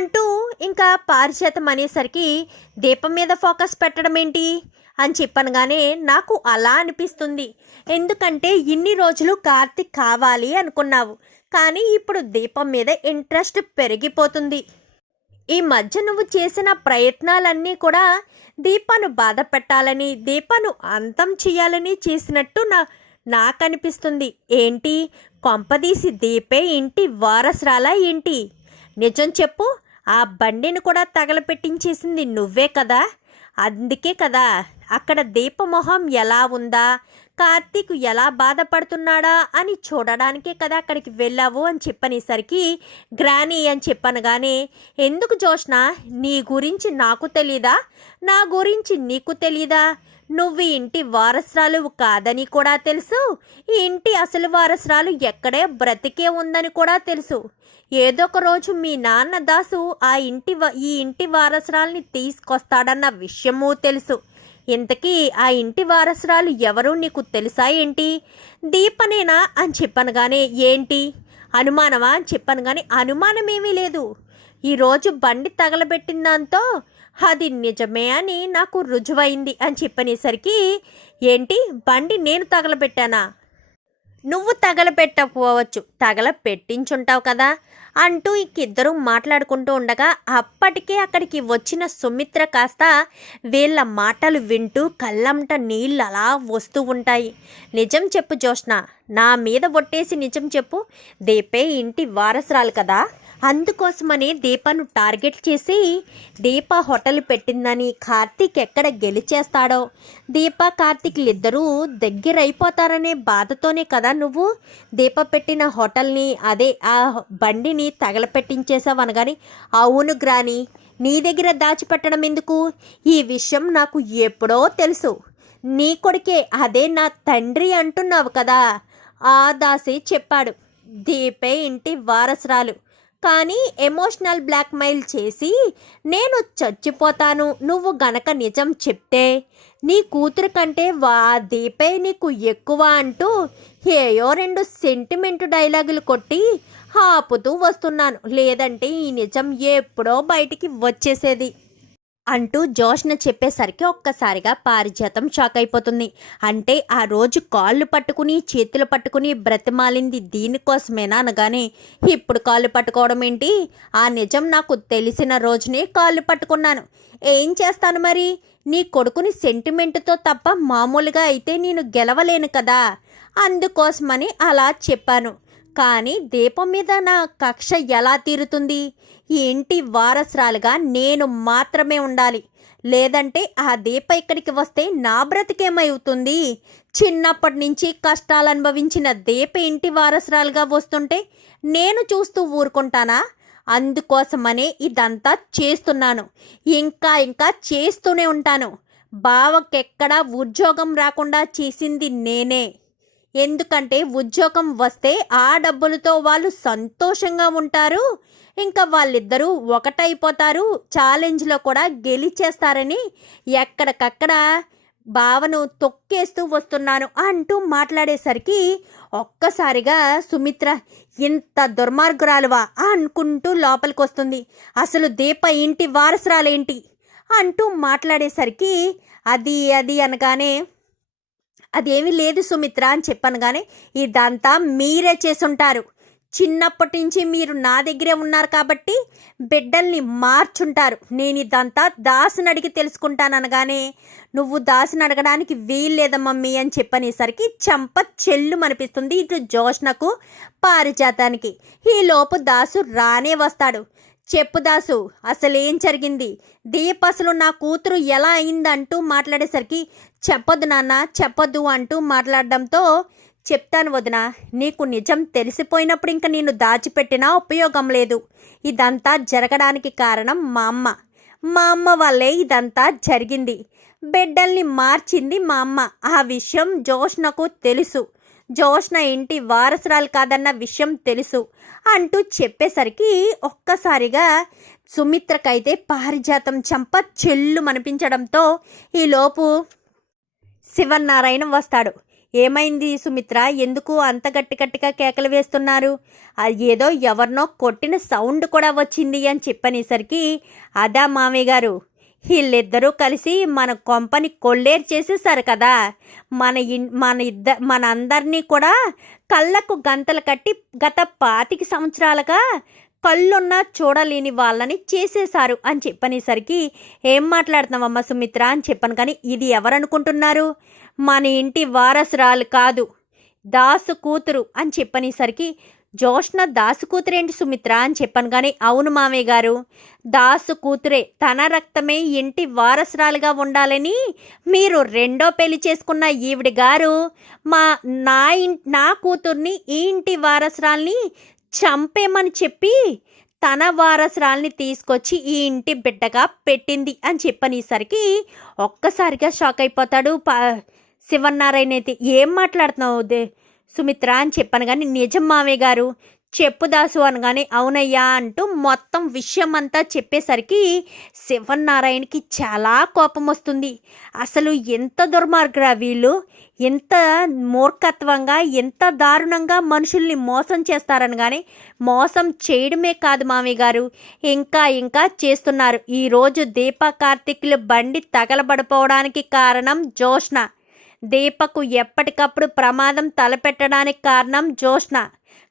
అంటూ ఇంకా పారిజాతం అనేసరికి దీపం మీద ఫోకస్ పెట్టడం ఏంటి? అని చెప్పనగానే నాకు అలా అనిపిస్తుంది. ఎందుకంటే ఇన్ని రోజులు కార్తిక్ కావాలి అనుకున్నావు. కానీ ఇప్పుడు దీపం మీద ఇంట్రెస్ట్ పెరిగిపోతుంది. ఈ మధ్య నువ్వు చేసిన ప్రయత్నాలన్నీ కూడా దీపాను బాధ పెట్టాలని దీపాను అంతం చేయాలని చేసినట్టు నా నాకు అనిపిస్తుంది ఏంటి? కొంపదీసి దీపే ఇంటి వారసురాలా ఏంటి? నిజం చెప్పు. ఆ బండిని కూడా తగలపెట్టించేసింది నువ్వే కదా? అందుకే కదా అక్కడ దీపమొహం ఎలా ఉందా? కార్తీక్ ఎలా బాధపడుతున్నాడా అని చూడడానికే కదా అక్కడికి వెళ్ళావు అని చెప్పనేసరికి గ్రానీ అని చెప్పనగానే ఎందుకు జోష్న నీ గురించి నాకు తెలీదా? నా గురించి నీకు తెలీదా? నువ్వు ఇంటి వారసురాలు కాదని కూడా తెలుసు. ఈ ఇంటి అసలు వారసురాలు ఎక్కడే బ్రతికే ఉందని కూడా తెలుసు. ఏదో ఒక రోజు మీ నాన్న దాసు ఆ ఇంటి వ- ఈ ఇంటి వారసురాల్ని తీసుకొస్తాడన్న విషయము తెలుసు. ఇంతకీ ఆ ఇంటి వారసురాలు ఎవరు నీకు తెలుసా ఏంటి? దీపనేనా అని చెప్పనగానే ఏంటి? అనుమానమా అని చెప్పాను కానీ అనుమానమేమీ లేదు. ఈరోజు బండి తగలబెట్టిన దాంతో అది నిజమే అని నాకు రుజువైంది అని చెప్పనేసరికి ఏంటి? బండి నేను తగలబెట్టానా? నువ్వు తగలపెట్టకపోవచ్చు తగల పెట్టించుంటావు కదా అంటూ ఇంకిద్దరు మాట్లాడుకుంటూ ఉండగా అప్పటికే అక్కడికి వచ్చిన సుమిత్ర కాస్త వీళ్ళ మాటలు వింటూ కళ్ళంట నీళ్ళు అలా వస్తూ ఉంటాయి. నిజం చెప్పు జోష్ణ నా మీద ఒట్టేసి నిజం చెప్పు. దీపే ఇంటి వారసురాలు కదా. అందుకోసమని దీపను టార్గెట్ చేసి దీప హోటల్ పెట్టిందని కార్తీక్ ఎక్కడ గెలిచేస్తాడో? దీప కార్తీక్లు ఇద్దరూ దగ్గరైపోతారనే బాధతోనే కదా నువ్వు? దీప పెట్టిన హోటల్ని అదే ఆ బండిని తగలపెట్టించేసావు అనగాని అవును గ్రాని నీ దగ్గర దాచిపెట్టడం ఎందుకు? ఈ విషయం నాకు ఎప్పుడో తెలుసు. నీ కొడుకే అదే నా తండ్రి అంటున్నావు కదా? ఆ దాసి చెప్పాడు. దీపే ఇంటి వారసురాలు. కానీ ఎమోషనల్ బ్లాక్మెయిల్ చేసి నేను చచ్చిపోతాను నువ్వు గనక నిజం చెప్తే నీ కూతురు కంటే వా దీపే నీకు ఎక్కువ అంటూ ఏయో రెండు సెంటిమెంట్ డైలాగులు కొట్టి ఆపుతూ వస్తున్నాను. లేదంటే ఈ నిజం ఎప్పుడో బయటికి వచ్చేసేది. అంటూ జోష్న చెప్పేసరికి ఒక్కసారిగా పారిజాతం షాక్ అయిపోతుంది. అంటే ఆ రోజు కాళ్ళు పట్టుకుని చేతులు పట్టుకుని బ్రతిమాలింది దీనికోసమేనా అనగానే ఇప్పుడు కాళ్ళు పట్టుకోవడం ఏంటి? ఆ నిజం నాకు తెలిసిన రోజునే కాళ్ళు పట్టుకున్నాను. ఏం చేస్తాను మరి? నీ కొడుకుని సెంటిమెంట్తో తప్ప మామూలుగా అయితే నేను గెలవలేను కదా? అందుకోసమని అలా చెప్పాను. కానీ దీపం మీద నా కక్ష ఎలా తీరుతుంది? ఈ ఇంటి వారసురాలుగా నేను మాత్రమే ఉండాలి. లేదంటే ఆ దీప ఇక్కడికి వస్తే నా బ్రతికేమవుతుంది? చిన్నప్పటి నుంచి కష్టాలు అనుభవించిన దీప ఇంటి వారసురాలుగా వస్తుంటే నేను చూస్తూ ఊరుకుంటానా? అందుకోసమనే ఇదంతా చేస్తున్నాను. ఇంకా ఇంకా చేస్తూనే ఉంటాను. బావకెక్కడా ఉద్యోగం రాకుండా చేసింది నేనే. ఎందుకంటే ఉద్యోగం వస్తే ఆ డబ్బులతో వాళ్ళు సంతోషంగా ఉంటారు. ఇంకా వాళ్ళిద్దరూ ఒకటైపోతారు. ఛాలెంజ్లో కూడా గెలిచేస్తారని ఎక్కడికక్కడ భావను తొక్కేస్తూ వస్తున్నాను అంటూ మాట్లాడేసరికి ఒక్కసారిగా సుమిత్ర ఇంత దుర్మార్గురాలువా అనుకుంటూ లోపలికి వస్తుంది అసలు దీప ఇంటి వారసురాలేంటి? అంటూ మాట్లాడేసరికి అది అది అనగానే అదేమీ లేదు సుమిత్ర అని చెప్పనగానే కానీ ఇదంతా మీరే చేసుంటారు. చిన్నప్పటి నుంచి మీరు నా దగ్గరే ఉన్నారు కాబట్టి బిడ్డల్ని మార్చుంటారు. నేను ఇదంతా దాసుని అడిగి తెలుసుకుంటాను అనగానే నువ్వు దాసుని అడగడానికి వీల్లేదా మమ్మీ అని చెప్పనేసరికి చంప చెల్లు అనిపిస్తుంది ఇటు జోష్నకు పారిజాతానికి. ఈ లోపు దాసు రానే వస్తాడు. చెప్పు దాసు అసలేం జరిగింది? దీప్ అసలు నా కూతురు ఎలా అయిందంటూ మాట్లాడేసరికి చెప్పొద్దు నాన్న చెప్పొద్దు అంటూ మాట్లాడడంతో చెప్తాను వదిన నీకు నిజం తెలిసిపోయినప్పుడు ఇంక నేను దాచిపెట్టినా ఉపయోగం లేదు. ఇదంతా జరగడానికి కారణం మా అమ్మ. మా అమ్మ వల్లే ఇదంతా జరిగింది. బిడ్డల్ని మార్చింది మా అమ్మ. ఆ విషయం జోష్నకు తెలుసు. జోష్న ఇంటి వారసురాలు కాదన్న విషయం తెలుసు అంటూ చెప్పేసరికి ఒక్కసారిగా సుమిత్రకైతే పారిజాతం చంప చెల్లు మనిపించడంతో ఈలోపు శివనారాయణ వస్తాడు. ఏమైంది సుమిత్ర? ఎందుకు అంత గట్టి గట్టిగా కేకలు వేస్తున్నారు? అది ఏదో ఎవరినో కొట్టిన సౌండ్ కూడా వచ్చింది అని చెప్పనేసరికి అదా మామయ్య గారు వీళ్ళిద్దరూ కలిసి మన కొంపని కొల్లేరు చేసేసారు కదా. మన ఇన్ మన ఇద్ద మన అందరినీ కూడా కళ్ళకు గంతలు కట్టి గత పాతిక సంవత్సరాలుగా కళ్ళున్నా చూడలేని వాళ్ళని చేసేశారు అని చెప్పనేసరికి ఏం మాట్లాడుతున్నావమ్మా సుమిత్ర? అని చెప్పాను. కానీ ఇది ఎవరనుకుంటున్నారు? మన ఇంటి వారసురాలు కాదు దాసు కూతురు అని చెప్పనేసరికి జోష్న దాసు కూతురేంటి సుమిత్ర? అని చెప్పాను. కానీ అవును మామయ్య గారు దాసు కూతురే తన రక్తమే ఇంటి వారసురాలుగా ఉండాలని మీరు రెండో పెళ్ళి చేసుకున్న ఈవిడ గారు మా నా ఇం నా కూతుర్ని ఈ ఇంటి వారసురాల్ని చంపేమని చెప్పి తన వారసురాల్ని తీసుకొచ్చి ఈ ఇంటి బిడ్డగా పెట్టింది అని చెప్పనేసరికి ఒక్కసారిగా షాక్ అయిపోతాడు ప శివనారాయణ అయితే. ఏం మాట్లాడుతున్నావు దే సుమిత్ర అని చెప్పాను కానీ నిజం మామయ్య గారు. చెప్పు దాసు అనగానే అవునయ్యా అంటూ మొత్తం విషయం అంతా చెప్పేసరికి శివనారాయణకి చాలా కోపం వస్తుంది. అసలు ఎంత దుర్మార్గరా వీళ్ళు? ఎంత మూర్ఖత్వంగా ఎంత దారుణంగా మనుషుల్ని మోసం చేస్తారని కానీ మోసం చేయడమే కాదు మామి గారు. ఇంకా ఇంకా చేస్తున్నారు. ఈరోజు దీప కార్తీకులు బండి తగలబడిపోవడానికి కారణం జోష్ణ దీపకు ఎప్పటికప్పుడు ప్రమాదం తలపెట్టడానికి కారణం జోష్ణ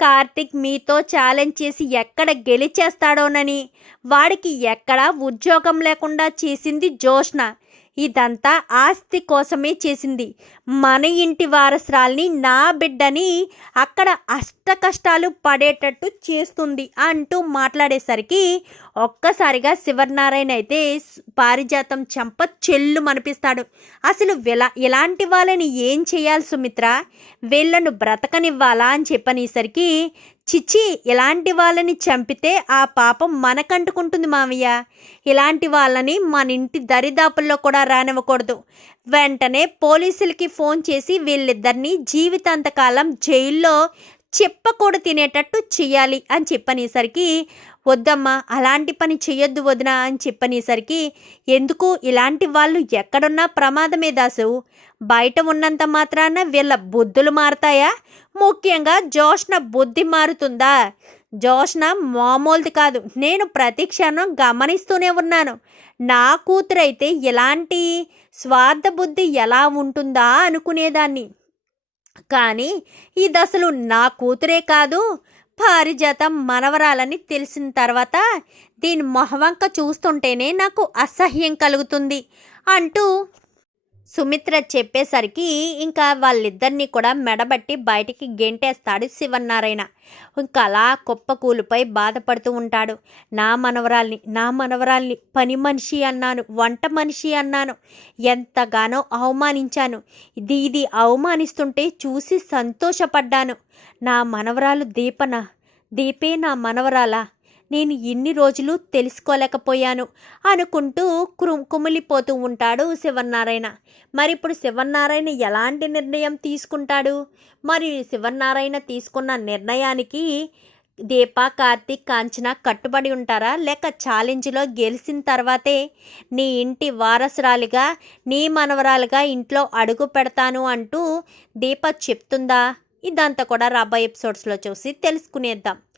కార్తిక్ మీతో ఛాలెంజ్ చేసి ఎక్కడ గెలిచేస్తాడోనని వాడికి ఎక్కడా ఉద్యోగం లేకుండా చేసింది జోష్ణ ఇదంతా ఆస్తి కోసమే చేసింది. మన ఇంటి వారసురాల్ని నా బిడ్డని అక్కడ అష్ట కష్టాలు పడేటట్టు చేస్తుంది అంటూ మాట్లాడేసరికి ఒక్కసారిగా శివనారాయణ అయితే పారిజాతం చంప చెల్లు మనిపిస్తాడు అసలు విలా ఇలాంటి వాళ్ళని ఏం చేయాలి సుమిత్ర? వీళ్ళను బ్రతకనివ్వాలా అని చెప్పనేసరికి చిచ్చి ఇలాంటి వాళ్ళని చంపితే ఆ పాపం మనకంటుకుంటుంది మామయ్య ఇలాంటి వాళ్ళని మన ఇంటి దరిదాపుల్లో కూడా రానివ్వకూడదు. వెంటనే పోలీసులకి ఫోన్ చేసి వీళ్ళిద్దరిని జీవితాంతకాలం జైల్లో చెప్పకూడ తినేటట్టు చెయ్యాలి అని చెప్పనేసరికి వద్దమ్మా అలాంటి పని చెయ్యొద్దు వదినా అని చెప్పనేసరికి ఎందుకు? ఇలాంటి వాళ్ళు ఎక్కడున్నా ప్రమాదమే దాసు. బయట ఉన్నంత మాత్రాన వీళ్ళ బుద్ధులు మారతాయా? ముఖ్యంగా జోష్న బుద్ధి మారుతుందా? జోష్న మామూలుది కాదు. నేను ప్రతి క్షణం గమనిస్తూనే ఉన్నాను. నా కూతురైతే ఇలాంటి స్వార్థ బుద్ధి ఎలా ఉంటుందా అనుకునేదాన్ని. కానీ ఇది అసలు నా కూతురే కాదు పారిజాతం మనవరాలని తెలిసిన తర్వాత దీని మొహవంక చూస్తుంటేనే నాకు అసహ్యం కలుగుతుంది అంటూ సుమిత్ర చెప్పేసరికి ఇంకా వాళ్ళిద్దరినీ కూడా మెడబట్టి బయటికి గెంటేస్తాడు శివనారాయణ ఇంకా అలా కుప్పకూలిపై బాధపడుతూ ఉంటాడు. నా మనవరాల్ని నా మనవరాల్ని పని మనిషి అన్నాను వంట మనిషి అన్నాను ఎంతగానో అవమానించాను. ఇది ఇది అవమానిస్తుంటే చూసి సంతోషపడ్డాను. నా మనవరాలు దీపన దీపే నా మనవరాలా? నేను ఇన్ని రోజులు తెలుసుకోలేకపోయాను అనుకుంటూ కుమిలిపోతూ ఉంటాడు శివనారాయణ మరి ఇప్పుడు శివనారాయణ ఎలాంటి నిర్ణయం తీసుకుంటాడు? మరి శివనారాయణ తీసుకున్న నిర్ణయానికి దీప కార్తీక్ కాంచన కట్టుబడి ఉంటారా? లేక ఛాలెంజ్లో గెలిచిన తర్వాతే నీ ఇంటి వారసురాలిగా నీ మనవరాలుగా ఇంట్లో అడుగు పెడతాను అంటూ దీప చెప్తుందా? ఇదంతా కూడా రాబోయే ఎపిసోడ్స్లో చూసి తెలుసుకునేద్దాం.